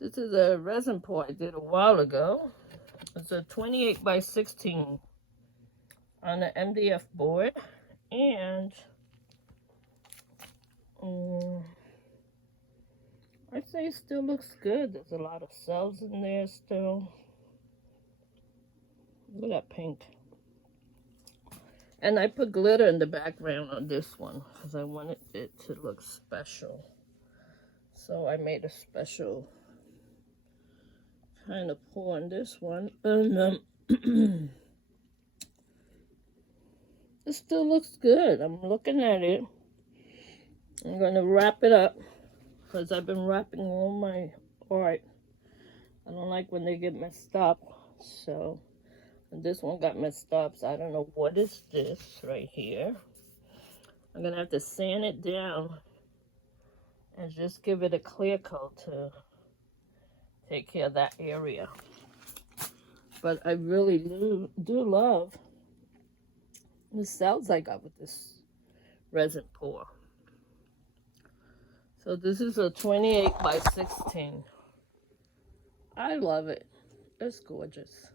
This is a resin pour I did a while ago. It's a 28 by 16 on the MDF board, and I'd say it still looks good. There's a lot of cells in there still. Look at that pink. And I put glitter in the background on this one because I wanted it to look special. So I made a special kind of pour on this one. And it still looks good. I'm looking at it. I'm going to wrap it up because I've been wrapping all my art. I don't like when they get messed up. So this one got messed up, so I don't know what is this right here. I'm going to have to sand it down and just give it a clear coat to take care of that area. But I really do love the cells I got with this resin pour. So this is a 28 by 16. I love it. It's gorgeous.